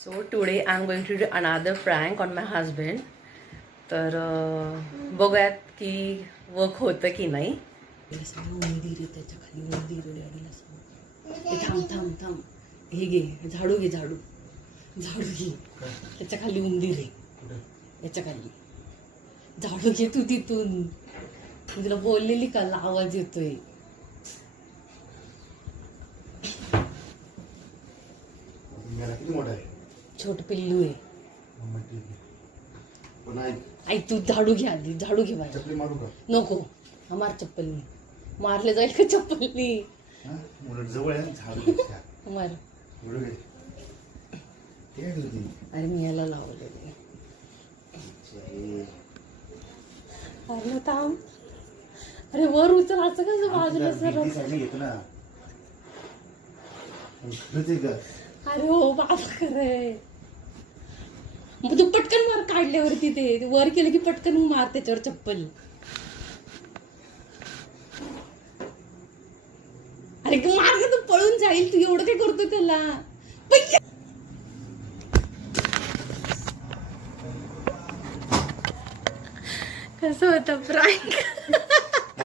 So today I'm going to do another prank on my husband. तर बघूयात की work होतं की नाही. उंदीर आहे त्याच्या खाली, उंदीर डॅडीला सांग. थांब थांब थांब, हे घे झाडू, घे झाडू, झाडू घे. त्याच्या खाली उंदीर आहे, याच्या खाली झाडू घे तू तिथून. मी तुला बोललेली काल आवाज येतोय. किती मोठा आहे? छोट पिल्लू आहे. आई तू झाडू घे आधी, झाडू घे बाई. चपली मारू का? नको, मार चप्पलनी. मारले जाईल का चप्पलनी? जवळ आहे झाडू मार. अरे मी याला लावलेले. अरे थांब, अरे वर उचल. असं कसं बाजूला सर? घेतो ना. अरे हो बाबा, खरंय. मग तू पटकन मार काढल्यावरती. ते वर केलं की पटकन मार त्याच्यावर चप्पल. अरे मार का, तू पळून जाईल. तू एवढं काय करतो त्याला? कसं होतं फ्रँक?